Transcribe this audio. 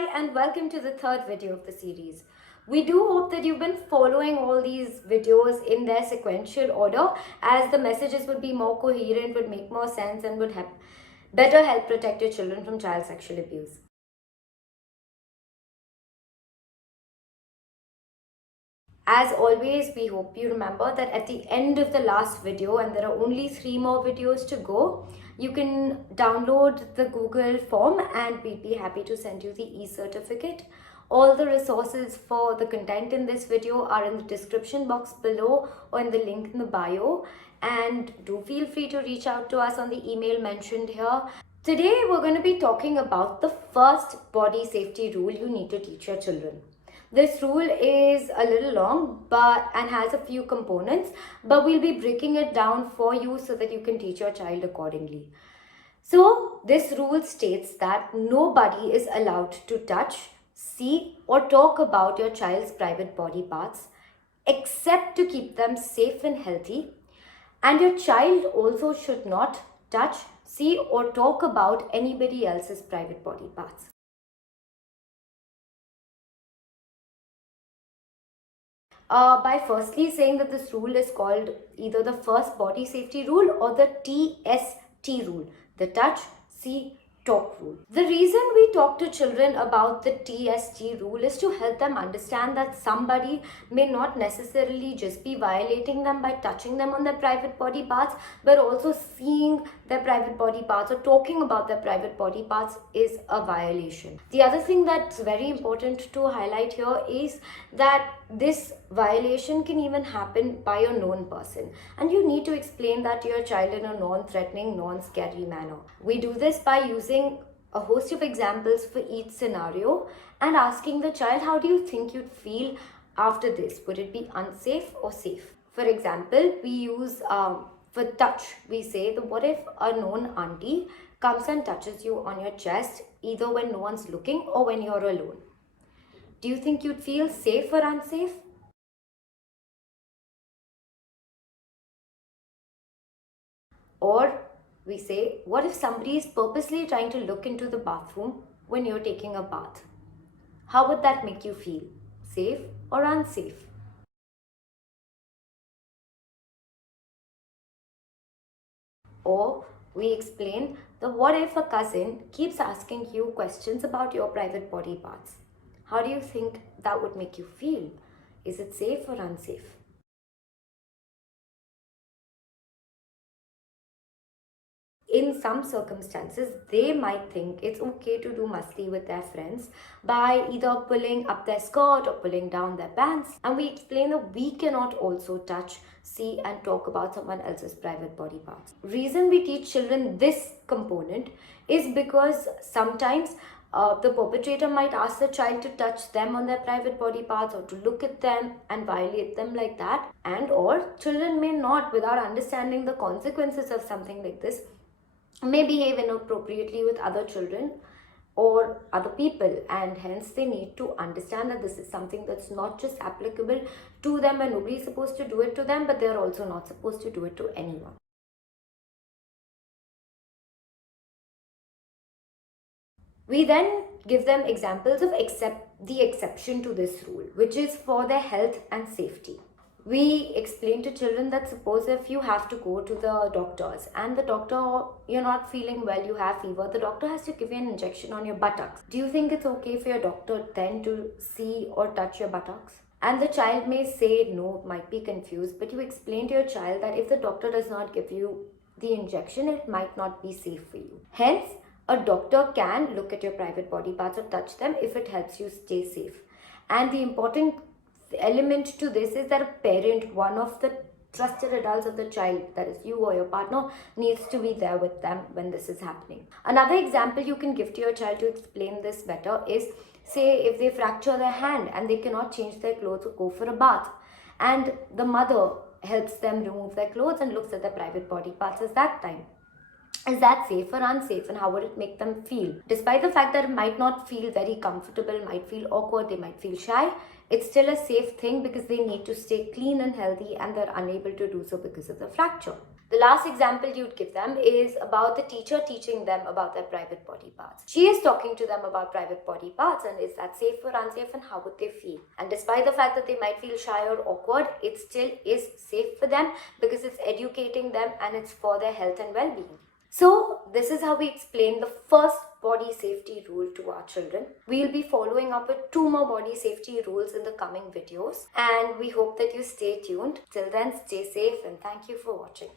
Hi and welcome to the third video of the series. We do hope that you've been following all these videos in their sequential order, as the messages would be more coherent, would make more sense, and would better help protect your children from child sexual abuse. As always, we hope you remember that at the end of the last video, and there are only 3 more videos to go, you can download the Google form and we'd be happy to send you the e-certificate. All the resources for the content in this video are in the description box below or in the link in the bio. And do feel free to reach out to us on the email mentioned here. Today, we're going to be talking about the first body safety rule you need to teach your children. This rule is a little long and has a few components, but we'll be breaking it down for you so that you can teach your child accordingly. So this rule states that nobody is allowed to touch, see or talk about your child's private body parts except to keep them safe and healthy. And your child also should not touch, see or talk about anybody else's private body parts. By firstly saying that this rule is called either the first body safety rule or the TST rule, the touch, see, talk rule. The reason we talk to children about the TST rule is to help them understand that somebody may not necessarily just be violating them by touching them on their private body parts, but also seeing their private body parts or talking about their private body parts is a violation. The other thing that's very important to highlight here is that this violation can even happen by a known person, and you need to explain that to your child in a non-threatening, non-scary manner. We do this by using a host of examples for each scenario and asking the child, how do you think you'd feel after this? Would it be unsafe or safe? For example, we use for touch, we say, what if a known auntie comes and touches you on your chest, either when no one's looking or when you're alone? Do you think you'd feel safe or unsafe? Or we say, what if somebody is purposely trying to look into the bathroom when you're taking a bath? How would that make you feel? Safe or unsafe? Or we explain the what if a cousin keeps asking you questions about your private body parts? How do you think that would make you feel? Is it safe or unsafe? In some circumstances, they might think it's okay to do masti with their friends by either pulling up their skirt or pulling down their pants. And we explain that we cannot also touch, see and talk about someone else's private body parts. Reason we teach children this component is because sometimes the perpetrator might ask the child to touch them on their private body parts or to look at them and violate them like that. And or children may not, without understanding the consequences of something like this, may behave inappropriately with other children or other people, and hence they need to understand that this is something that's not just applicable to them and nobody is supposed to do it to them, but they're also not supposed to do it to anyone. We then give them examples of the exception to this rule, which is for their health and safety. We explain to children that suppose if you have to go to the doctors and the doctor, you're not feeling well, you have fever, the doctor has to give you an injection on your buttocks. Do you think it's okay for your doctor then to see or touch your buttocks? And the child may say no, might be confused, but you explain to your child that if the doctor does not give you the injection, it might not be safe for you. Hence, a doctor can look at your private body parts or touch them if it helps you stay safe. And the important element to this is that a parent, one of the trusted adults of the child, that is you or your partner, needs to be there with them when this is happening. Another example you can give to your child to explain this better is, say if they fracture their hand and they cannot change their clothes or go for a bath, and the mother helps them remove their clothes and looks at their private body parts at that time. Is that safe or unsafe, and how would it make them feel? Despite the fact that it might not feel very comfortable, might feel awkward, they might feel shy, it's still a safe thing because they need to stay clean and healthy and they're unable to do so because of the fracture. The last example you'd give them is about the teacher teaching them about their private body parts. She is talking to them about private body parts and is that safe or unsafe and how would they feel. And despite the fact that they might feel shy or awkward, it still is safe for them because it's educating them and it's for their health and well-being. So this is how we explain the first body safety rule to our children. We'll be following up with 2 more body safety rules in the coming videos and we hope that you stay tuned. Till then, stay safe and thank you for watching.